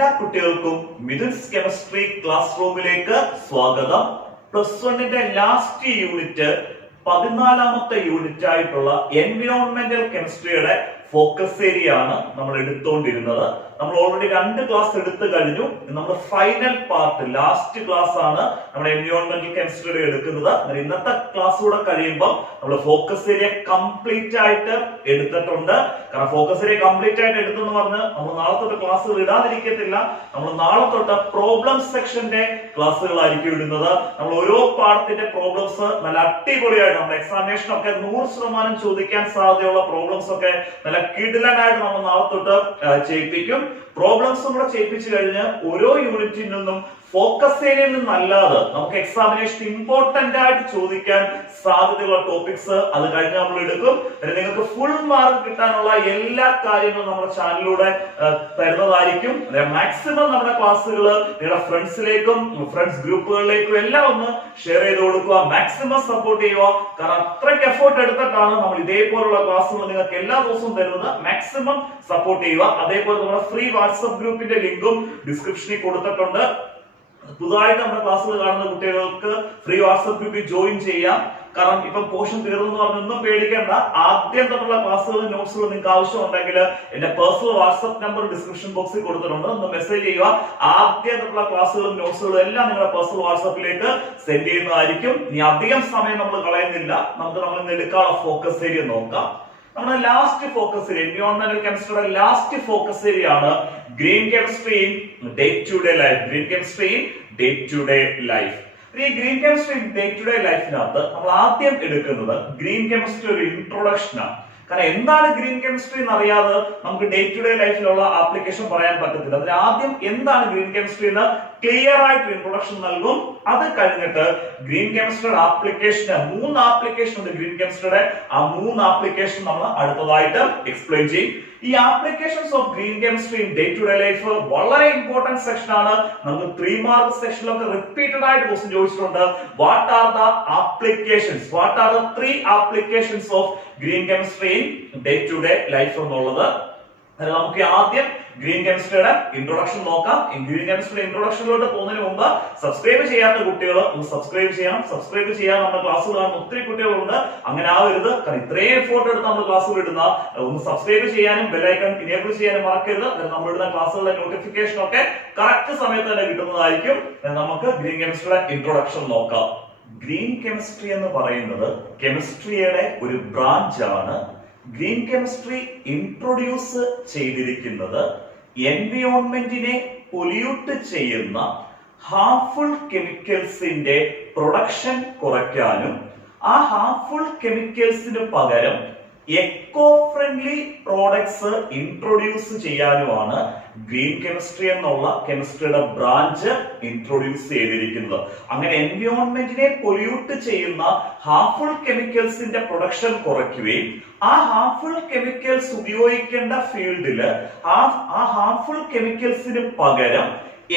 എല്ലാ കുട്ടികൾക്കും Mithun's chemistry class റൂമിലേക്ക് സ്വാഗതം. +1 ലാസ്റ്റ് യൂണിറ്റ് 14ാമത്തെ യൂണിറ്റ് ആയിട്ടുള്ള എൻവയോൺമെന്റൽ കെമിസ്ട്രിയുടെ ഫോക്കസ് ഏരിയ ആണ് നമ്മൾ എടുത്തുകൊണ്ടിരുന്നത്. നമ്മൾ ഓൾറെഡി 2 ക്ലാസ് എടുത്തു കഴിഞ്ഞു. നമ്മുടെ ഫൈനൽ പാർട്ട് ലാസ്റ്റ് ക്ലാസ് ആണ് നമ്മൾ എൻവയോൺമെന്റൽ കെമിസ്ട്രിയുടെ എടുക്കുന്നത്. ഇന്നത്തെ ക്ലാസ് കൂടെ കഴിയുമ്പോൾ നമ്മൾ ഫോക്കസ് ഏരിയ കംപ്ലീറ്റ് ആയിട്ട് എടുത്തിട്ടുണ്ട്. കാരണം ഫോക്കസ് ഏരിയ കംപ്ലീറ്റ് ആയിട്ട് എടുത്തെന്ന് പറഞ്ഞ് നമ്മൾ നാളെ തൊട്ട് ക്ലാസ്സുകൾ ഇടാതിരിക്കത്തില്ല. നമ്മൾ നാളെ തൊട്ട് പ്രോബ്ലം സെക്ഷന്റെ ക്ലാസ്സുകളായിരിക്കും ഇടുന്നത്. നമ്മൾ ഓരോ പാഠത്തിന്റെ പ്രോബ്ലംസ് നല്ല അടിപൊളിയായിട്ട് നമ്മുടെ എക്സാമിനേഷൻ ഒക്കെ 100% ചോദിക്കാൻ സാധ്യതയുള്ള പ്രോബ്ലംസ് ഒക്കെ നല്ല കിടിലനായിട്ട് നമ്മൾ നാളെ തൊട്ട് ചെയ്യിപ്പിക്കും. പ്രോബ്ലംസും കൂടെ ചെയ്യിപ്പിച്ചു കഴിഞ്ഞ് ഓരോ യൂണിറ്റിൽ നിന്നും ഫോക്കസ് ഏരിയയിൽ നിന്നല്ലാതെ നമുക്ക് എക്സാമിനേഷൻ ഇമ്പോർട്ടന്റ് ആയിട്ട് ചോദിക്കാൻ സാധ്യതയുള്ള ടോപ്പിക്സ് അത് കഴിഞ്ഞ് നമ്മൾ എടുക്കും. നിങ്ങൾക്ക് ഫുൾ മാർക്ക് കിട്ടാനുള്ള എല്ലാ കാര്യങ്ങളും നമ്മുടെ ചാനലിലൂടെ തരുന്നതായിരിക്കും. മാക്സിമം നമ്മുടെ ക്ലാസ്സുകൾ നിങ്ങളുടെ ഫ്രണ്ട്സിലേക്കും ഫ്രണ്ട്സ് ഗ്രൂപ്പുകളിലേക്കും എല്ലാം ഒന്ന് ഷെയർ ചെയ്ത് കൊടുക്കുക. മാക്സിമം സപ്പോർട്ട് ചെയ്യുക. കാരണം അത്രയ്ക്ക് എഫേർട്ട് എടുത്തിട്ടാണ് നമ്മൾ ഇതേപോലുള്ള ക്ലാസ്സുകൾ നിങ്ങൾക്ക് എല്ലാ ദിവസവും തരുന്നത്. മാക്സിമം സപ്പോർട്ട് ചെയ്യുക. അതേപോലെ നമ്മുടെ ഫ്രീ വാട്സ്ആപ്പ് ഗ്രൂപ്പിന്റെ ലിങ്കും ഡിസ്ക്രിപ്ഷനിൽ കൊടുത്തിട്ടുണ്ട്. പുതുതായിട്ട് നമ്മുടെ ക്ലാസ്സുകൾ കാണുന്ന കുട്ടികൾക്ക് ഫ്രീ വാട്സ്ആപ്പ് ഗ്രൂപ്പിൽ ജോയിൻ ചെയ്യാം. കാരണം ഇപ്പൊ പോർഷൻ തീർന്നു പറഞ്ഞൊന്നും പേടിക്കേണ്ട. ആദ്യം തൊട്ടുള്ള ക്ലാസ്സുകളും നോട്ട്സുകളും നിങ്ങൾക്ക് ആവശ്യമുണ്ടെങ്കിൽ എന്റെ പേഴ്സണൽ വാട്സ്ആപ്പ് നമ്പർ ഡിസ്ക്രിപ്ഷൻ ബോക്സിൽ കൊടുത്തിട്ടുണ്ട്. ഒന്ന് മെസ്സേജ് ചെയ്യുക. ആദ്യം തൊട്ടുള്ള ക്ലാസ്സുകളും നോട്ട്സുകളും എല്ലാം നിങ്ങളുടെ പേഴ്സണൽ വാട്സ്ആപ്പിലേക്ക് സെൻഡ് ചെയ്യുന്നതായിരിക്കും. ഇനി അധികം സമയം നമ്മൾ കളയുന്നില്ല. നമ്മൾ ഇന്ന് എടുക്കാനുള്ള ഫോക്കസ് ഏരിയ നോക്കാം. നമ്മുടെ ലാസ്റ്റ് ഫോക്കസ് ഏരിയ എൻവയോൺമെന്റൽ കെമിസ്ട്രിയുടെ ലാസ്റ്റ് ഫോക്കസ് ഏരിയ ആണ് green chemistry in day to day life. Green chemistry in day to day life. ഈ green chemistry in day to day ലൈഫിനകത്ത് നമ്മൾ ആദ്യം എടുക്കുന്നത് ഗ്രീൻ കെമിസ്ട്രി ഒരു ഇൻട്രൊഡക്ഷൻ ആണ്. കാരണം എന്താണ് ഗ്രീൻ കെമിസ്ട്രി എന്ന് അറിയാതെ നമുക്ക് ഡേ ടു ഡേ ലൈഫിലുള്ള ആപ്ലിക്കേഷൻ പറയാൻ പറ്റത്തില്ല. അതിന് ആദ്യം എന്താണ് ഗ്രീൻ കെമിസ്ട്രി എന്ന് ക്ലിയർ ആയിട്ട് ഇൻട്രൊഡക്ഷൻ നൽകും. അത് കഴിഞ്ഞിട്ട് ഗ്രീൻ കെമിസ്ട്രിയുടെ ആപ്ലിക്കേഷന് 3 ആപ്ലിക്കേഷൻ ഉണ്ട്. ഗ്രീൻ കെമിസ്ട്രിയുടെ ആ 3 ആപ്ലിക്കേഷൻ നമ്മൾ അടുത്തതായിട്ട് എക്സ്പ്ലെയിൻ ചെയ്യും. ഈ applications of green chemistry in day to day life വളരെ ഇമ്പോർട്ടന്റ് സെക്ഷൻ ആണ്. നമുക്ക് 3 മാർക്ക് സെക്ഷനിലൊക്കെ റിപ്പീറ്റഡ് ആയിട്ട് ക്വസ്റ്റ്യൻ ചോദിച്ചിട്ടുണ്ട്. What are the applications? What are the 3 applications of green chemistry in day to day life എന്നുള്ളത്. നമുക്ക് ആദ്യം ഗ്രീൻ കെമിസ്ട്രിയുടെ ഇൻട്രൊഡക്ഷൻ നോക്കാം. ഗ്രീൻ കെമിസ്ട്രി ഇൻട്രൊഡക്ഷനിലോട്ട് പോകുന്നതിന് മുമ്പ് സബ്സ്ക്രൈബ് ചെയ്യാത്ത കുട്ടികൾ ഒന്ന് സബ്സ്ക്രൈബ് ചെയ്യണം. സബ്സ്ക്രൈബ് ചെയ്യാൻ നമ്മുടെ ക്ലാസ്സുകൾ കാണുന്ന ഒത്തിരി കുട്ടികളുണ്ട്. അങ്ങനെ ആവരുത്. കാരണം ഇത്രയും എഫോർട്ട് എടുത്ത് നമ്മൾ ക്ലാസ്സുകൾ ഇടുന്ന ഒന്ന് സബ്സ്ക്രൈബ് ചെയ്യാനും ബെല്ലൈക്കൺ ഇനേബിൾ ചെയ്യാനും മറക്കരുത്. നമ്മൾ ഇടുന്ന ക്ലാസ്സുകളുടെ നോട്ടിഫിക്കേഷൻ ഒക്കെ കറക്റ്റ് സമയത്ത് തന്നെ കിട്ടുന്നതായിരിക്കും. നമുക്ക് ഗ്രീൻ കെമിസ്ട്രിയുടെ ഇൻട്രൊഡക്ഷൻ നോക്കാം. ഗ്രീൻ കെമിസ്ട്രി എന്ന് പറയുന്നത് കെമിസ്ട്രിയുടെ ഒരു ബ്രാഞ്ച് ആണ്. ഗ്രീൻ കെമിസ്ട്രി ഇൻട്രൊഡ്യൂസ് ചെയ്തിരിക്കുന്നത് എൻവയോൺമെന്റിനെ പൊല്യൂട്ട് ചെയ്യുന്ന ഹാർംഫുൾ കെമിക്കൽസിന്റെ പ്രൊഡക്ഷൻ കുറയ്ക്കാനും ആ ഹാർംഫുൾ കെമിക്കൽസിന് പകരം എക്കോ ഫ്രണ്ട്ലി പ്രോഡക്ട്സ് ഇൻട്രൊഡ്യൂസ് ചെയ്യാനുമാണ് ഗ്രീൻ കെമിസ്ട്രി എന്നുള്ള കെമിസ്ട്രിയുടെ ബ്രാഞ്ച് ഇൻട്രൊഡ്യൂസ് ചെയ്തിരിക്കുന്നത്. അങ്ങനെ എൻവയോൺമെന്റിനെ പൊല്യൂട്ട് ചെയ്യുന്ന ഹാർംഫുൾ കെമിക്കൽസിന്റെ പ്രൊഡക്ഷൻ കുറയ്ക്കുകയും ആ ഹാർംഫുൾ കെമിക്കൽസ് ഉപയോഗിക്കേണ്ട ഫീൽഡില് ആ ഹാർംഫുൾ കെമിക്കൽസിന് പകരം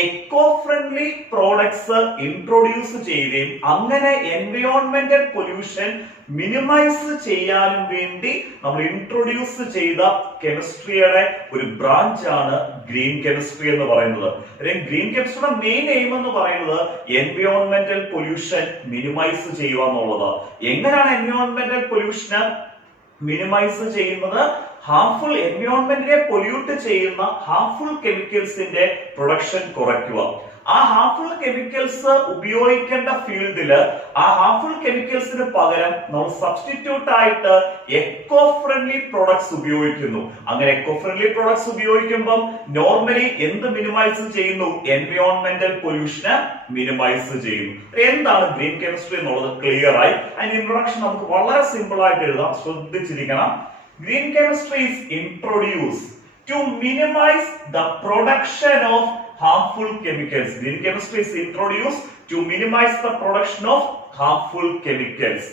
എക്കോ ഫ്രണ്ട്ലി പ്രോഡക്ട്സ് ഇൻട്രൊഡ്യൂസ് ചെയ്യുകയും അങ്ങനെ എൻവയോൺമെന്റൽ പൊല്യൂഷൻ മിനിമൈസ് ചെയ്യാനും വേണ്ടി നമ്മൾ ഇൻട്രൊഡ്യൂസ് ചെയ്ത കെമിസ്ട്രിയുടെ ഒരു ബ്രാഞ്ച് ആണ് ഗ്രീൻ കെമിസ്ട്രി എന്ന് പറയുന്നത്. ഗ്രീൻ കെമിസ്ട്രിയുടെ മെയിൻ എയിം എന്ന് പറയുന്നത് എൻവയോൺമെന്റൽ പൊല്യൂഷൻ മിനിമൈസ് ചെയ്യുക എന്നുള്ളത്. എങ്ങനെയാണ് എൻവയോൺമെന്റൽ പൊല്യൂഷന് മിനിമൈസ് ചെയ്യുന്നത്? ഹാർംഫുൾ എൻവയോൺമെന്റിനെ പൊല്യൂട്ട് ചെയ്യുന്ന ഹാർംഫുൾ കെമിക്കൽസിന്റെ പ്രൊഡക്ഷൻ കുറയ്ക്കുക. ആ ഹാർംഫുൾ കെമിക്കൽസ് ഉപയോഗിക്കേണ്ട ഫീൽഡില് ആ ഹാർംഫുൾ കെമിക്കൽസിന് പകരം നമ്മൾ സബ്സ്റ്റിറ്റ്യൂട്ട് ആയിട്ട് എക്കോ ഫ്രണ്ട്ലി പ്രോഡക്ട്സ് ഉപയോഗിക്കുന്നു. അങ്ങനെ എക്കോ ഫ്രണ്ട്ലി പ്രോഡക്ട്സ് ഉപയോഗിക്കുമ്പോൾ നോർമലി എന്ത് മിനിമൈസ് ചെയ്യുന്നു? എൻവയോൺമെന്റൽ പൊല്യൂഷന് മിനിമൈസ് ചെയ്യുന്നു. എന്താണ് ഗ്രീൻ കെമിസ്ട്രി എന്നുള്ളത് ക്ലിയർ ആയി. അതിന്റെ ഇൻട്രൊഡക്ഷൻ നമുക്ക് വളരെ സിമ്പിൾ ആയിട്ട് എഴുതാം. ശ്രദ്ധിച്ചിരിക്കണം. Green chemistry is introduced to minimize the production of harmful chemicals. Green chemistry is introduced to minimize the production of harmful chemicals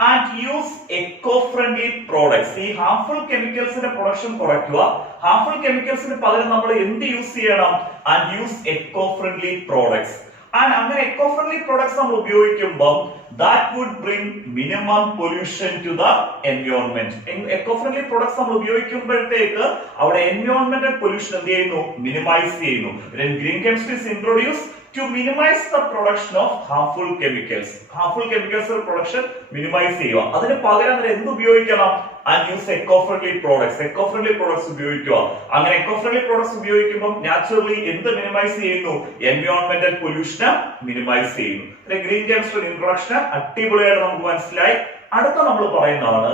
and use eco-friendly products. ഈ harmful chemicalsന്റെ production കുറയ്ക്കുക. harmful chemicalsന് പകരം നമ്മൾ എന്ത് use ചെയ്യണം? And use eco-friendly products. And അങ്ങനെ echo friendly products നമ്മൾ ഉപയോഗിക്കുമ്പോൾ that would bring minimum pollution to the environment. Echo friendly products നമ്മൾ ഉപയോഗിക്കുമ്പോഴത്തേക്ക് അവിടെ എൻവയോൺമെന്റൽ പൊല്യൂഷൻ എന്ത് ചെയ്യുന്നു, മിനിമൈസ് ചെയ്യുന്നു. Green chemistry is introduced to minimize the production of harmful chemicals. harmful chemicals production minimize ചെയ്യുക. അതിന് പകരം എന്ത് ഉപയോഗിക്കണം, and use eco-friendly products. eco-friendly products ഉപയോഗിക്കുക. അങ്ങനെ eco-friendly products ഉപയോഗിക്കുമ്പോൾ naturally എന്ത് മിനിമൈസ് ചെയ്യുന്നു, environmental pollution മിനിമൈസ് ചെയ്യുന്നു. ഗ്രീൻ കെമിസ്ട്രി ഇൻട്രൊഡക്ഷൻ അടിപൊളിയായിട്ട് നമുക്ക് മനസ്സിലായി. അടുത്ത നമ്മൾ പറയുന്നതാണ്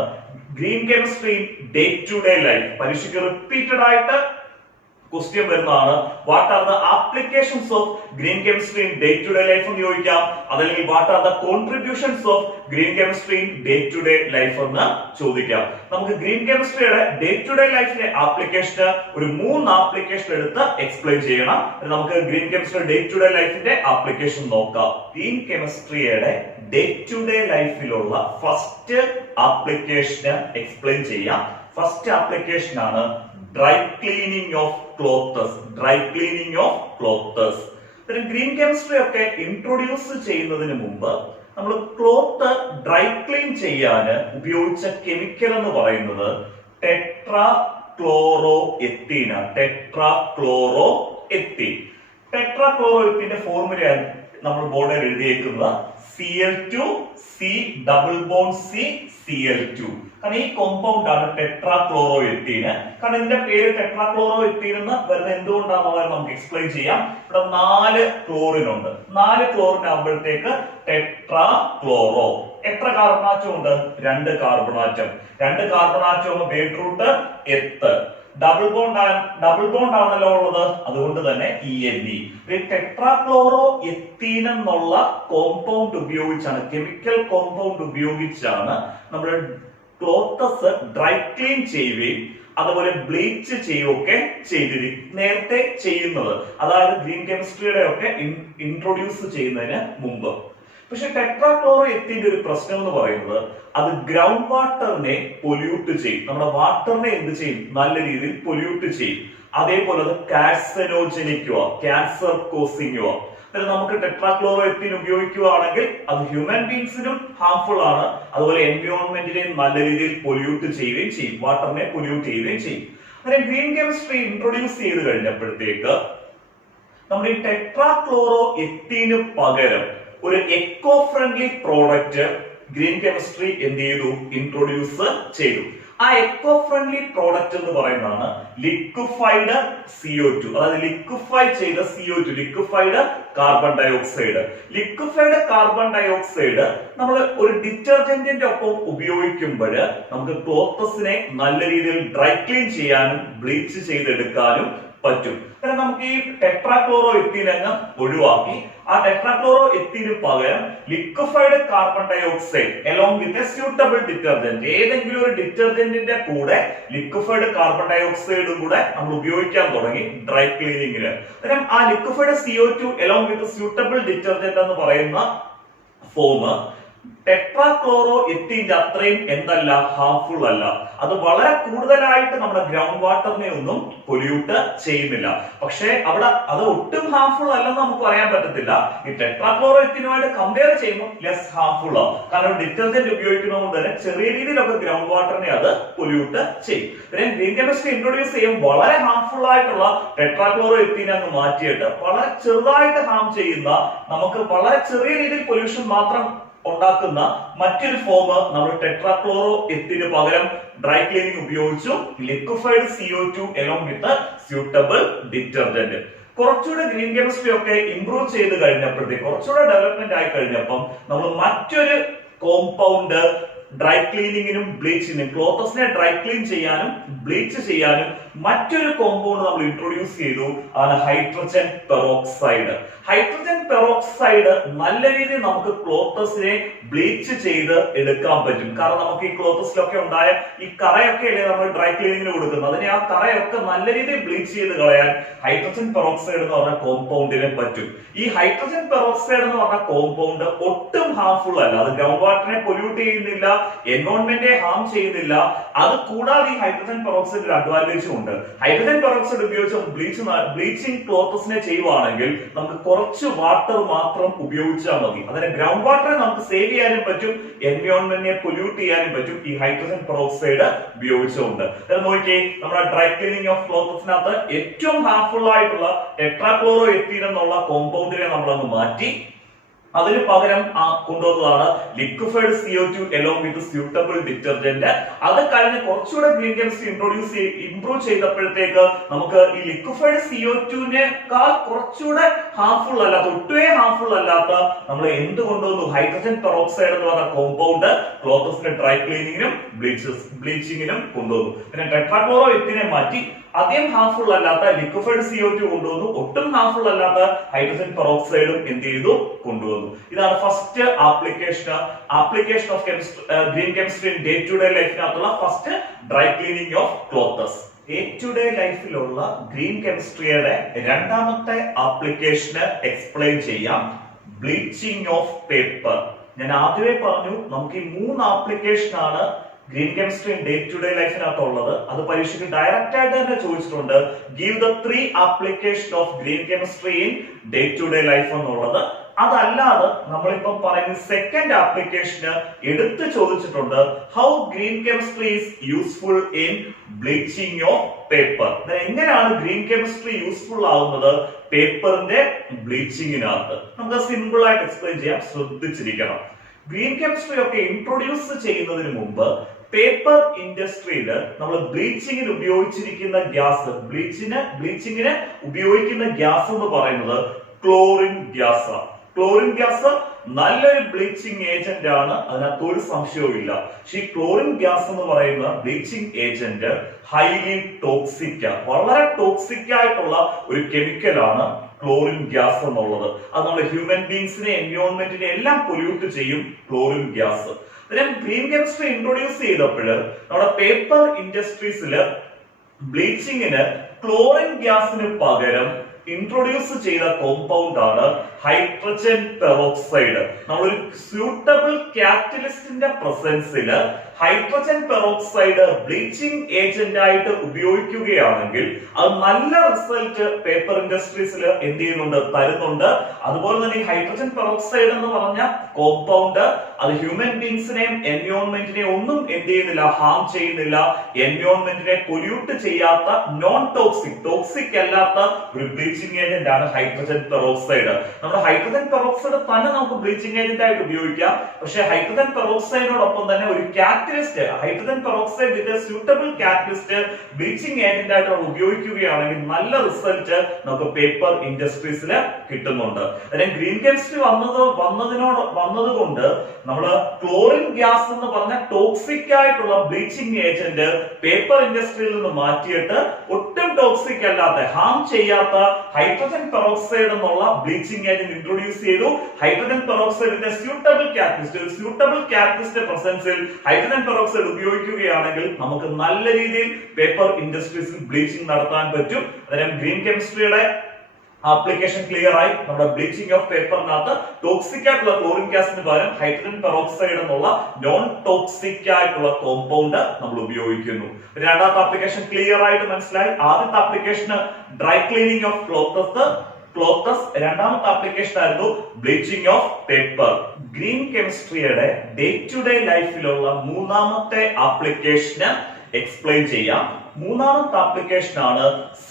green chemistry day to day life. പരീക്ഷയ്ക്ക് റിപ്പീറ്റഡ് ആയിട്ട് ക്വസ്റ്റ്യൻ വരുന്നതാണ്. What are the applications of green chemistry in day to day life എന്ന് ചോദിക്കാം. അതല്ലെങ്കിൽ what are the contributions of green chemistry in day to day life എന്ന് ചോദിക്കാം. നമുക്ക് green കെമിസ്ട്രിയുടെ ഡേ ടു ഡേ ലൈഫിലെ ആപ്ലിക്കേഷൻ ഒരു 3 ആപ്ലിക്കേഷൻ എടുത്ത് എക്സ്പ്ലെയിൻ ചെയ്യണം. നമുക്ക് green chemistry day to day ലൈഫിന്റെ ആപ്ലിക്കേഷൻ നോക്കാം. ഗ്രീൻ കെമിസ്ട്രിയുടെ ഡേ ടു ഡേ ലൈഫിലുള്ള ഫസ്റ്റ് ആപ്ലിക്കേഷൻ എക്സ്പ്ലെയിൻ ചെയ്യാം. ഫസ്റ്റ് ആപ്ലിക്കേഷൻ ആണ് dry cleaning of clothes. Dry cleaning of clothes. Green chemistry ഒക്കെ ഇൻട്രൊഡ്യൂസ് ചെയ്യുന്നതിന് മുമ്പ് നമ്മൾ ക്ലോത്ത് ഡ്രൈ ക്ലീൻ ചെയ്യാൻ ഉപയോഗിച്ച കെമിക്കൽ എന്ന് പറയുന്നത് ടെട്രാക്ലോറോ എത്തീൻ. ടെട്രാക്ലോറോ എത്തീൻ. ടെട്രാക്ലോറോ എത്തീന്റെ ഫോർമുലയാണ് നമ്മൾ ബോർഡിൽ എഴുതിയേക്കുന്നത് Cl2 C double bond C Cl2. കാരണം ഈ കോമ്പൗണ്ട് ആണ് ടെട്രാക്ലോറോ എത്തീൻ. കാരണം ഇതിന്റെ പേര് ടെട്രാക്ലോറോ എത്തീൻ എന്ന് വരുന്നത് എന്തുകൊണ്ടാണെന്ന് നമുക്ക് എക്സ്പ്ലെയിൻ ചെയ്യാം. ഇവിടെ 4 ക്ലോറിൻ ഉണ്ട്. 4 ക്ലോറിൻ ആകുമ്പോഴത്തേക്ക് ടെട്രാക്ലോറോ. എത്ര കാർബൺ ആറ്റം ഉണ്ട്? 2 carbon atom. 2 carbon atom base root eth. Double bond ആണല്ലോ ഉള്ളത്, അതുകൊണ്ട് തന്നെ ENE. ടെട്രാക്ലോറോ എത്തീൻ എന്നുള്ള കോമ്പൗണ്ട് ഉപയോഗിച്ചാണ്, കെമിക്കൽ കോമ്പൗണ്ട് ഉപയോഗിച്ചാണ് നമ്മൾ ക്ലോത്തസ് ഡ്രൈ ക്ലീൻ ചെയ്യുകയും അതുപോലെ ബ്ലീച്ച് ചെയ്യുകയൊക്കെ നേരത്തെ ചെയ്യുന്നത്. അതായത് ഗ്രീൻ കെമിസ്ട്രിയുടെ ഒക്കെ ഇൻട്രൊഡ്യൂസ് ചെയ്യുന്നതിന് മുമ്പ്. പക്ഷെ ടെട്രാക്ലോറോ എത്തീന്റെ ഒരു പ്രശ്നം എന്ന് പറയുന്നത് അത് ഗ്രൗണ്ട് വാട്ടറിനെ പൊല്യൂട്ട് ചെയ്യും. നമ്മുടെ വാട്ടറിനെ എന്ത് ചെയ്യും, നല്ല രീതിയിൽ പൊല്യൂട്ട് ചെയ്യും. അതേപോലെ അത് കാർസിനോജനിക്കുവാ, ക്യാൻസർ കോസിങ്ങുവാ. നമുക്ക് ടെട്രാക്ലോറോ എത്തീൻ ഉപയോഗിക്കുകയാണെങ്കിൽ അത് ഹ്യൂമൻ ബീങ്സിനും ഹാർംഫുൾ ആണ്, അതുപോലെ എൻവയോൺമെന്റിനെയും നല്ല രീതിയിൽ പൊല്യൂട്ട് ചെയ്യുകയും ചെയ്യും, വാട്ടറിനെ പൊല്യൂട്ട് ചെയ്യുകയും ചെയ്യും. അങ്ങനെ ഗ്രീൻ കെമിസ്ട്രി ഇൻട്രൊഡ്യൂസ് ചെയ്ത് കഴിഞ്ഞപ്പോഴത്തേക്ക് നമ്മുടെ ഈ ടെട്രാക്ലോറോ എത്തീന് പകരം ഒരു eco friendly product green chemistry എന്ത് ചെയ്തു, ഇൻട്രൊഡ്യൂസ് ചെയ്തു. ആ എക്കോ ഫ്രണ്ട്ലി പ്രോഡക്റ്റ് എന്ന് പറയുന്നതാണ് ലിക്വിഫൈഡ് CO2. അതായത് ലിക്വിഫൈ ചെയ്ത CO2, liquefied carbon dioxide. Liquefied carbon dioxide നമ്മൾ ഒരു ഡിറ്റർജന്റിന്റെ ഒപ്പം ഉപയോഗിക്കുമ്പോൾ നമുക്ക് ക്ലോത്തസിനെ നല്ല രീതിയിൽ ഡ്രൈ ക്ലീൻ ചെയ്യാനും ബ്ലീച്ച് ചെയ്തെടുക്കാനും പറ്റും. കാരണം നമുക്ക് ഈ ടെട്രാക്ലോറോ എത്തീൻ അങ്ങ് ഒഴിവാക്കി ആ ടെട്രാക്ലോറോ എത്തീന് പകരം liquefied carbon dioxide along with a suitable detergent, ഏതെങ്കിലും ഒരു ഡിറ്റർജന്റിന്റെ കൂടെ ലിക്വിഫൈഡ് കാർബൺ ഡയോക്സൈഡും കൂടെ നമ്മൾ ഉപയോഗിക്കാൻ തുടങ്ങി ഡ്രൈ ക്ലീനിങ്ങിന്. അന്നേരം ആ liquefied CO2 along with suitable detergent എന്ന് പറയുന്ന ഫോം ടെട്രാക്ലോറോ എത്തീന്റെ അത്രയും എന്തല്ല, ഹാർംഫുൾ അല്ല. അത് വളരെ കൂടുതലായിട്ട് നമ്മുടെ ഗ്രൗണ്ട് വാട്ടറിനെ ഒന്നും പൊല്യൂട്ട് ചെയ്യുന്നില്ല. പക്ഷെ അവിടെ അത് ഒട്ടും ഹാർംഫുൾ അല്ലെന്ന് നമുക്ക് പറയാൻ പറ്റത്തില്ല. ഈ ടെട്രാക്ലോറോ എത്തീനുമായിട്ട് കമ്പയർ ചെയ്യുമ്പോൾ ലെസ് ഹാർംഫുൾ ആണ്. കാരണം ഡിറ്റർജന്റ് ഉപയോഗിക്കുന്നതുകൊണ്ട് തന്നെ ചെറിയ രീതിയിലൊക്കെ ഗ്രൗണ്ട് വാട്ടറിനെ അത് പൊല്യൂട്ട് ചെയ്യും. പിന്നെ ഗ്രീൻ കെമിസ്ട്രി ഇൻട്രൊഡ്യൂസ് ചെയ്യും വളരെ ഹാർംഫുൾ ആയിട്ടുള്ള ടെട്രാക്ലോറോ എത്തീനെ അങ്ങ് മാറ്റിയിട്ട് വളരെ ചെറുതായിട്ട് ഹാം ചെയ്യുന്ന, നമുക്ക് വളരെ ചെറിയ രീതിയിൽ പൊല്യൂഷൻ മാത്രം ഉണ്ടാക്കുന്ന മറ്റൊരു ഫോം നമ്മൾ ടെട്രാക്ലോറോ എത്തീന് പകരം ഡ്രൈ ക്ലീനിങ് ഉപയോഗിച്ചു liquefied CO2 along with suitable detergent. കുറച്ചുകൂടെ ഗ്രീൻ കെമിസ്ട്രി ഒക്കെ ഇംപ്രൂവ് ചെയ്ത് കഴിഞ്ഞപ്പോഴത്തേക്ക്, കുറച്ചുകൂടെ ഡെവലപ്മെന്റ് ആയി കഴിഞ്ഞപ്പം നമ്മൾ മറ്റൊരു കോമ്പൗണ്ട് ഡ്രൈ ക്ലീനിങ്ങിനും ബ്ലീച്ചിങ്ങിനും, ക്ലോത്തസിനെ ഡ്രൈ ക്ലീൻ ചെയ്യാനും ബ്ലീച്ച് ചെയ്യാനും മറ്റൊരു കോമ്പൗണ്ട് നമ്മൾ ഇൻട്രൊഡ്യൂസ് ചെയ്തു. ആണ് ഹൈഡ്രജൻ പെറോക്സൈഡ്. ഹൈഡ്രജൻ പെറോക്സൈഡ് നല്ല രീതിയിൽ നമുക്ക് ക്ലോത്തസിനെ ബ്ലീച്ച് ചെയ്ത് എടുക്കാൻ പറ്റും. കാരണം നമുക്ക് ഈ ക്ലോത്തസിലൊക്കെ ഉണ്ടായ ഈ കറയൊക്കെ അല്ലേ നമ്മൾ ഡ്രൈ ക്ലീനിങ്ങിന് കൊടുക്കുന്നത്, അതിനെ ആ കറയൊക്കെ നല്ല രീതിയിൽ ബ്ലീച്ച് ചെയ്ത് കളയാൻ ഹൈഡ്രജൻ പെറോക്സൈഡ് എന്ന് പറഞ്ഞ കോമ്പൗണ്ടിന് പറ്റും. ഈ ഹൈഡ്രജൻ പെറോക്സൈഡ് എന്ന് പറഞ്ഞ കോമ്പൗണ്ട് ഒട്ടും ഹാർംഫുൾ അല്ല. അത് ഗ്രൗണ്ട് വാട്ടറിനെ പൊല്യൂട്ട് ചെയ്യുന്നില്ല, എൻവയോൺമെന്റിനെ ഹാം ചെയ്യുന്നില്ല. അത് കൂടാതെ ഈ ഹൈഡ്രജൻ പെറോക്സൈഡ് അഡ്വാൻറ്റേജും ഉണ്ട്. ഹൈഡ്രജൻ പെറോക്സൈഡ് ഉപയോഗിച്ച് ബ്ലീച്ചിങ് ക്ലോത്തസിനെ ചെയ്യുവാണെങ്കിൽ നമുക്ക് കുറച്ച് വാട്ടർ മാത്രം ഉപയോഗിച്ചാൽ മതി. അതിന് ഗ്രൗണ്ട് വാട്ടറെ നമുക്ക് സേവ് ചെയ്യാനും പറ്റും, എൻവയോൺമെന്റിനെ പൊല്യൂട്ട് ചെയ്യാനും പറ്റും ഈ ഹൈഡ്രജൻ പെറോക്സൈഡ് ഉപയോഗിച്ചുകൊണ്ട്. നോക്കിയേ, നമ്മുടെ ഡ്രൈ ക്ലീനിങ് ഓഫ് ക്ലോത്തസിനകത്ത് ഏറ്റവും ഹാർംഫുൾ ആയിട്ടുള്ള ടെട്രാക്ലോറോ എത്തീൻ എന്നുള്ള കോമ്പൗണ്ടിനെ നമ്മൾ അങ്ങ് മാറ്റി അതിന് പകരം കൊണ്ടുവന്നതാണ് liquefied CO2 along with suitable detergent. അത് കഴിഞ്ഞ് കുറച്ചുകൂടെ ഗ്രീൻ കെമിസ്ട്രി ഇംപ്രൂവ് ചെയ്തപ്പോഴത്തേക്ക് നമുക്ക് ഈ ലിക്വിഫൈഡ് CO2-നേക്കാൾ കുറച്ചുകൂടെ ഹാർംഫുൾ അല്ലാത്ത, ഒട്ടുമേ ഹാർംഫുൾ അല്ലാത്ത നമ്മൾ എന്ത് കൊണ്ടുവന്നു, ഹൈഡ്രജൻ പെറോക്സൈഡ് എന്ന് പറഞ്ഞ കോമ്പൗണ്ട് ക്ലോത്തസിന്റെ ഡ്രൈ ക്ലീനിങ്ങിനും ബ്ലീച്ചിങ്ങിനും കൊണ്ടുവന്നു. പിന്നെ ടെട്രാക്ലോറോ എത്തിനെ മാറ്റി അധികം ഹാർംഫുൾ അല്ലാത്ത ലിക്വിഫൈഡ് CO2 കൊണ്ടുവന്നു, ഒട്ടും ഹാർംഫുൾ അല്ലാത്ത ഹൈഡ്രജൻ പെറോക്സൈഡും എന്ത് ചെയ്തു, കൊണ്ടുവന്നു. ഇതാണ് first application of green chemistry in day to day ലൈഫിനകത്തുള്ള first dry cleaning of clothes. Day to day ലൈഫിലുള്ള ഗ്രീൻ കെമിസ്ട്രിയുടെ രണ്ടാമത്തെ ആപ്ലിക്കേഷന് എക്സ്പ്ലെയിൻ ചെയ്യാം, ബ്ലീച്ചിങ് ഓഫ് പേപ്പർ. ഞാൻ ആദ്യമേ പറഞ്ഞു നമുക്ക് ഈ 3 ആപ്ലിക്കേഷൻ ആണ് green chemistry day to day ലൈഫിനകത്തുള്ളത്. അത് പരീക്ഷയ്ക്ക് ഡയറക്റ്റ് ആയിട്ട് തന്നെ ചോദിച്ചിട്ടുണ്ട്, give the 3 application of green chemistry in day to day life എന്നുള്ളത്. അതല്ലാതെ നമ്മളിപ്പം പറയുന്ന സെക്കൻഡ് ആപ്ലിക്കേഷന് എടുത്ത് ചോദിച്ചിട്ടുണ്ട്, how green chemistry is useful in bleaching of paper. എങ്ങനെയാണ് ഗ്രീൻ കെമിസ്ട്രി യൂസ്ഫുൾ ആവുന്നത് പേപ്പറിന്റെ ബ്ലീച്ചിങ്ങിനകത്ത്? നമുക്ക് സിമ്പിൾ ആയിട്ട് എക്സ്പ്ലെയിൻ ചെയ്യാം, ശ്രദ്ധിച്ചിരിക്കണം. ഗ്രീൻ കെമിസ്ട്രി ഒക്കെ ഇൻട്രൊഡ്യൂസ് ചെയ്യുന്നതിന് മുമ്പ് പേപ്പർ ഇൻഡസ്ട്രിയിൽ നമ്മൾ ബ്ലീച്ചിങ്ങിന് ഉപയോഗിച്ചിരിക്കുന്ന ഗ്യാസ്, ബ്ലീച്ചിങ്ങിന് ഉപയോഗിക്കുന്ന ഗ്യാസ് എന്ന് പറയുന്നത് ക്ലോറിൻ ഗ്യാസ്. ക്ലോറിൻ ഗ്യാസ് നല്ലൊരു ബ്ലീച്ചിങ് ഏജന്റ് ആണ്, അതിനകത്ത് ഒരു സംശയവും ഇല്ല. പക്ഷേ ഈ ക്ലോറിൻ ഗ്യാസ് എന്ന് പറയുന്ന ബ്ലീച്ചിങ് ഏജന്റ് ഹൈലി ടോക്സിക്, വളരെ ടോക്സിക് ആയിട്ടുള്ള ഒരു കെമിക്കലാണ് ക്ലോറിൻ ഗ്യാസ് എന്നുള്ളത്. അത് നമ്മുടെ ഹ്യൂമൻ ബീങ്സിനെ, എൻവയോൺമെന്റിനെ എല്ലാം പൊല്യൂട്ട് ചെയ്യും chlorine gas. Green chemistry introduce ചെയ്തപ്പോൾ നമ്മുടെ പേപ്പർ ഇൻഡസ്ട്രീസില് ബ്ലീച്ചിങ്ങിന് ക്ലോറിൻ ഗ്യാസിന് പകരം ഇൻട്രൊഡ്യൂസ് ചെയ്ത കോമ്പൗണ്ട് ആണ് ഹൈഡ്രജൻ പെറോക്സൈഡ്. നമ്മളൊരു സ്യൂട്ടബിൾ കാറ്റലിസ്റ്റിന്റെ പ്രസൻസിൽ ഹൈഡ്രജൻ പെറോക്സൈഡ് ബ്ലീച്ചിങ് ഏജന്റ് ആയിട്ട് ഉപയോഗിക്കുകയാണെങ്കിൽ അത് നല്ല റിസൾട്ട് പേപ്പർ ഇൻഡസ്ട്രീസിൽ എന്ത് ചെയ്യുന്നുണ്ട്, തരുന്നുണ്ട്. അതുപോലെ തന്നെ ഈ ഹൈഡ്രജൻ പെറോക്സൈഡ് എന്ന് പറഞ്ഞ കോമ്പൗണ്ട് അത് ഹ്യൂമൻ ബീങ്സിനെയും എൻവയോൺമെന്റിനെയും ഒന്നും എന്ത് ചെയ്യുന്നില്ല, ഹാം ചെയ്യുന്നില്ല. എൻവയോൺമെന്റിനെ പൊല്യൂട്ട് ചെയ്യാത്ത, നോൺ ടോക്സിക് അല്ലാത്ത ഒരു ബ്ലീച്ചിങ് ഏജന്റ് ആണ് ഹൈഡ്രജൻ പെറോക്സൈഡ്. നമ്മുടെ ഹൈഡ്രജൻ പെറോക്സൈഡ് തന്നെ നമുക്ക് ബ്ലീച്ചിങ് ഏജന്റ് ആയിട്ട് ഉപയോഗിക്കാം. പക്ഷേ ഹൈഡ്രജൻ പെറോക്സൈഡിനോടൊപ്പം തന്നെ ഒരു catalyst, hydrogen peroxide with a suitable catalyst bleaching agent ആയിട്ട് നമ്മൾ ഉപയോഗിക്കുകയാണെങ്കിൽ നല്ല റിസൾട്ട് നമുക്ക് പേപ്പർ ഇൻഡസ്ട്രീസിൽ കിട്ടുന്നുണ്ട്. അതിന് ഗ്രീൻ കെമിസ്ട്രി വന്നതുകൊണ്ട് നമ്മള് ക്ലോറിൻ ഗ്യാസ് എന്ന് പറഞ്ഞ ടോക്സിക് ആയിട്ടുള്ള ബ്ലീച്ചിങ് ഏജന്റ് പേപ്പർ ഇൻഡസ്ട്രിയിൽ നിന്ന് മാറ്റിയിട്ട് ഒട്ടും ടോക്സിക് അല്ലാത്ത, ഹാം ചെയ്യാത്ത ഹൈഡ്രജൻ പെറോക്സൈഡ് എന്നുള്ള ബ്ലീച്ചിങ് ഏജന്റ് ഇൻട്രൊഡ്യൂസ് ചെയ്തു. ഹൈഡ്രജൻ പെറോക്സൈഡിന്റെ സ്യൂട്ടബിൾ കാറ്റലിസ്റ്റ് പ്രസൻസിൽ ഹൈഡ്രജൻ പെറോക്സൈഡ് ഉപയോഗിക്കുകയാണെങ്കിൽ നമുക്ക് നല്ല രീതിയിൽ പേപ്പർ ഇൻഡസ്ട്രീസിൽ ബ്ലീച്ചിങ് നടത്താൻ പറ്റും. അതായത് ഗ്രീൻ കെമിസ്ട്രിയുടെ ആപ്ലിക്കേഷൻ ക്ലിയർ ആയി. നമ്മുടെ ബ്ലീച്ചിങ് ഓഫ് പേപ്പറിനകത്ത് ടോക്സിക് ആയിട്ടുള്ള ക്ലോറിൻ ഗ്യാസിന് പകരം ഹൈഡ്രജൻ പെറോക്സൈഡ് എന്നുള്ള നോൺ ടോക്സിക് ആയിട്ടുള്ള കോമ്പൗണ്ട് നമ്മൾ ഉപയോഗിക്കുന്നു. രണ്ടാമത്തെ ആപ്ലിക്കേഷൻ ക്ലിയർ ആയിട്ട് മനസ്സിലായി. ആദ്യത്തെ ആപ്ലിക്കേഷന് ഡ്രൈ ക്ലീനിങ് ഓഫ് ക്ലോത്തസ്, രണ്ടാമത്തെ ആപ്ലിക്കേഷൻ ആയിരുന്നു ബ്ലീച്ചിങ് ഓഫ് പേപ്പർ. ഗ്രീൻ കെമിസ്ട്രിയുടെ ഡേ ടു ഡേ ലൈഫിലുള്ള മൂന്നാമത്തെ ആപ്ലിക്കേഷന് എക്സ്പ്ലെയിൻ ചെയ്യാം. മൂന്നാമത്തെ ആപ്ലിക്കേഷൻ ആണ്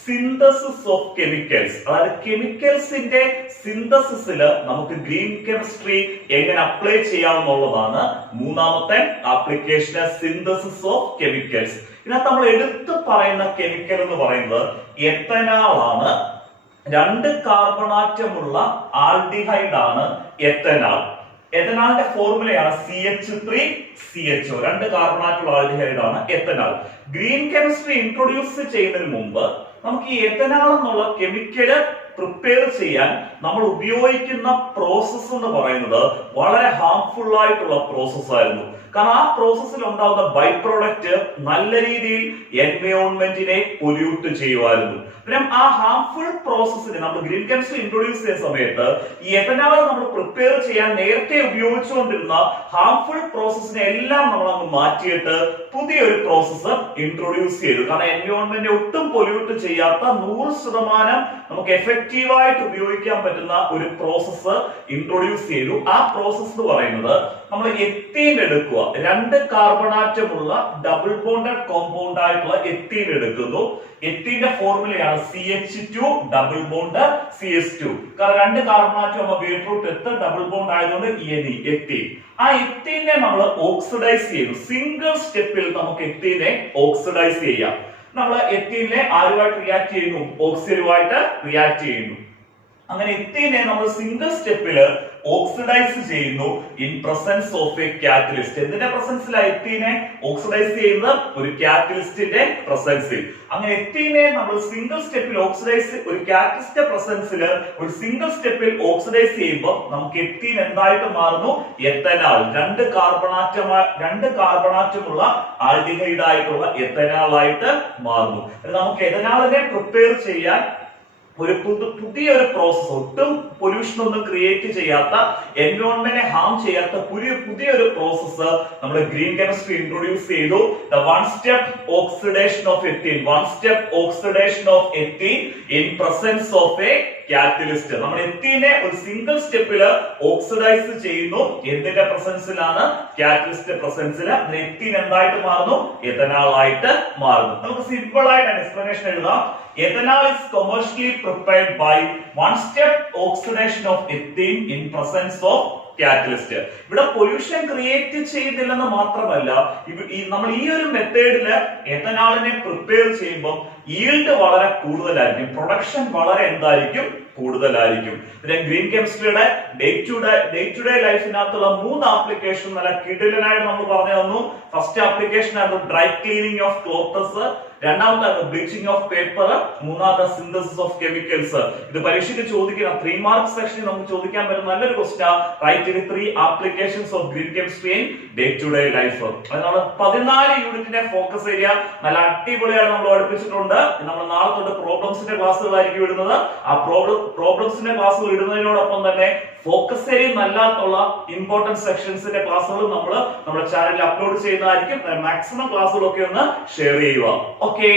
സിന്തസിസ് ഓഫ് കെമിക്കൽസ്. അതായത് കെമിക്കൽസിന്റെ സിന്തസിസിൽ നമുക്ക് ഗ്രീൻ കെമിസ്ട്രി എങ്ങനെ അപ്ലൈ ചെയ്യാമെന്നുള്ളതാണ് മൂന്നാമത്തെ ആപ്ലിക്കേഷൻ, സിന്തസിസ് ഓഫ് കെമിക്കൽസ്. ഇതിനകത്ത് നമ്മൾ എടുത്തു പറയുന്ന കെമിക്കൽ എന്ന് പറയുന്നത് എത്തനാൽ ആണ്. 2 കാർബണാറ്റമുള്ള ആൽഡിഹൈഡ് ആണ് എത്തനാൽ. എത്തനാളിന്റെ ഫോർമുലയാണ് CH3CHO. 2 കാർബണാറ്റുള്ള ആൽഡിഹൈഡ് ആണ് എത്തനാൽ. ഗ്രീൻ കെമിസ്ട്രി ഇൻട്രൊഡ്യൂസ് ചെയ്യുന്നതിന് മുമ്പ് നമുക്ക് ഈ എത്തനാൽ എന്നുള്ള കെമിക്കല് പ്രിപ്പയർ ചെയ്യാൻ നമ്മൾ ഉപയോഗിക്കുന്ന പ്രോസസ് എന്ന് പറയുന്നത് വളരെ ഹാർംഫുൾ ആയിട്ടുള്ള പ്രോസസ് ആയിരുന്നു. കാരണം ആ പ്രോസസ്സിൽ ഉണ്ടാകുന്ന ബൈ പ്രോഡക്റ്റ് നല്ല രീതിയിൽ എൻവയോൺമെന്റിനെ പൊല്യൂട്ട് ചെയ്യുമായിരുന്നു. പിന്നെ ആ ഹാർംഫുൾ പ്രോസസ്സിനെ നമ്മൾ ഗ്രീൻ കെമിസ്ട്രി ഇൻട്രൊഡ്യൂസ് ചെയ്യുന്ന സമയത്ത് ഈ എത്തനാൽ നമ്മൾ പ്രിപ്പയർ ചെയ്യാൻ നേരത്തെ ഉപയോഗിച്ചുകൊണ്ടിരുന്ന ഹാർംഫുൾ പ്രോസസ്സിനെ എല്ലാം നമ്മൾ അങ്ങ് മാറ്റിയിട്ട് പുതിയൊരു പ്രോസസ്സ് ഇൻട്രൊഡ്യൂസ് ചെയ്തു. കാരണം എൻവയോൺമെന്റ് ഒട്ടും പൊല്യൂട്ട് ചെയ്യാത്ത 100% നമുക്ക് എഫക്റ്റീവായിട്ട് ഉപയോഗിക്കാൻ പറ്റുന്ന ഒരു പ്രോസസ്സ് ഇൻട്രൊഡ്യൂസ് ചെയ്തു. ആ പ്രോസസ്സ് എന്ന് പറയുന്നത് നമ്മൾ എത്തീൻ എടുക്കുക, 2 കാർബൺ ആറ്റമുള്ള ഡബിൾ ബോണ്ടഡ് കോമ്പൗണ്ട് ആയിട്ടുള്ള എത്തീൻ എടുക്കുന്നു. എത്തീന്റെ ഫോർമുലയാണ് CH2 ഡബിൾ ബോണ്ട് CH2. കാരണം 2 carbon atom base root eth double bond ആയതുകൊണ്ട് എത്തീൻ. ആ എത്തീനെ നമ്മൾ ഓക്സിഡൈസ് ചെയ്യുന്നു. സിംഗിൾ സ്റ്റെപ്പിൽ നമുക്ക് എത്തീനെ ഓക്സിഡൈസ് ചെയ്യാം. നമ്മൾ എത്തീനെ ആരുമായിട്ട് റിയാക്ട് ചെയ്യുന്നു? ഓക്സിജനുമായിട്ട് റിയാക്ട് ചെയ്യുന്നു. അങ്ങനെ എത്തീനെ നമ്മൾ സിംഗിൾ സ്റ്റെപ്പിൽ ഓക്സിഡൈസ് ചെയ്യുന്നു in presence of a catalyst. എന്തിന്റെ പ്രസൻസിലാണ് എത്തീനെ ഓക്സിഡൈസ് ചെയ്യുന്നത്? ഒരു കാറ്റലിസ്റ്റിന്റെ പ്രസൻസിൽ. അങ്ങനെ എത്തീനെ നമ്മൾ സിംഗിൾ സ്റ്റെപ്പിൽ ഓക്സിഡൈസ്, ഒരു കാറ്റലിസ്റ്റ് പ്രസൻസിൽ ഒരു സിംഗിൾ സ്റ്റെപ്പിൽ ഓക്സിഡൈസ് ചെയ്യുമ്പോൾ നമുക്ക് എത്തീൻ എന്തായിട്ട് മാറുന്നു? എത്തനാൽ. 2 കാർബൺ ആറ്റമുള്ള ആൽഡിഹൈഡ് ആയിട്ടുള്ള എത്തനാൽ ആയിട്ട് മാറുന്നു. നമുക്ക് എത്തനാളിനെ പ്രിപ്പയർ ചെയ്യാൻ ഒരു പുതിയൊരു പ്രോസസ്, ഒട്ടും പൊല്യൂഷൻ ഒന്നും ക്രിയേറ്റ് ചെയ്യാത്ത, എൻവയോൺമെന്റിനെ ഹാം ചെയ്യാത്ത പുതിയൊരു പ്രോസസ് നമ്മൾ ഗ്രീൻ കെമിസ്ട്രി ഇൻട്രൊഡ്യൂസ് ചെയ്തു. The one step oxidation of ethene, in presence of a catalyst. നമ്മൾ എത്തീനെ ഒരു സിംഗിൾ സ്റ്റെപ്പിൽ ഓക്സിഡൈസ് ചെയ്യുന്നു. എന്തിന്റെ പ്രസൻസിലാണ്? കാറ്റലിസ്റ്റ് പ്രസൻസിൽ. എത്തീൻ എന്തായിട്ട് മാറുന്നു? എഥനാൽ ആയിട്ട് മാറുന്നു. നമുക്ക് സിമ്പിൾ ആയിട്ട് എക്സ്പ്ലനേഷൻ എഴുതാം. Ethanol is commercially prepared by one-step oxidation of ethene in presence of catalyst. ഇവിടെ പൊല്യൂഷൻ ക്രിയേറ്റ് ചെയ്യുന്നില്ലെന്ന് മാത്രമല്ല, നമ്മൾ ഈ ഒരു മെത്തേഡില് എഥനാളിനെ പ്രിപ്പയർ ചെയ്യുമ്പോൾ ഈൽഡ് വളരെ കൂടുതലായിരിക്കും, പ്രൊഡക്ഷൻ വളരെ എന്തായിരിക്കും? കൂടുതലായിരിക്കും. പിന്നെ ഗ്രീൻ കെമിസ്ട്രിയുടെ ഡേ ടു ഡേ ലൈഫിനകത്തുള്ള 3 ആപ്ലിക്കേഷൻ നല്ല കിടിലനായിട്ട് നമ്മൾ പറഞ്ഞു തന്നു. ഫസ്റ്റ് ആപ്ലിക്കേഷൻ ആയിരുന്നു ഡ്രൈ ക്ലീനിങ് ഓഫ് ക്ലോത്തസ്, രണ്ടാമത്തെ ബ്ലീച്ചിങ് ഓഫ് പേപ്പർ, മൂന്നാമത്തെ സിന്തസിസ് ഓഫ് കെമിക്കൽസ്. ഇത് പരീക്ഷയ്ക്ക് ചോദിക്കുന്ന 3 മാർക്ക് സെക്ഷനിൽ നമുക്ക് ചോദിക്കാൻ പറ്റുന്ന നല്ലൊരു question. Write the 3 applications of green chemistry in day to day life. അത് നമ്മൾ 14 യൂണിറ്റിന്റെ ഫോക്കസ് ഏരിയ നല്ല അടിപൊളിയായിട്ട് നമ്മൾ പഠിപ്പിച്ചിട്ടുണ്ട്. നമ്മൾ നാളെ തൊട്ട് പ്രോബ്ലംസിന്റെ ക്ലാസ്സുകളായിരിക്കും ഇടുന്നത്. ആ പ്രോബ്ലംസിന്റെ ക്ലാസ്സുകൾ ഇടുന്നതിനോടൊപ്പം തന്നെ ഫോക്കസ് ഏരിയ അല്ലാത്തുള്ള ഇമ്പോർട്ടന്റ് സെക്ഷൻസിന്റെ ക്ലാസ്സുകൾ നമ്മൾ നമ്മുടെ ചാനലിൽ അപ്ലോഡ് ചെയ്യുന്നതായിരിക്കും. മാക്സിമം ക്ലാസ്സുകളൊക്കെ ഒന്ന് ഷെയർ ചെയ്യുക. ഓക്കെ.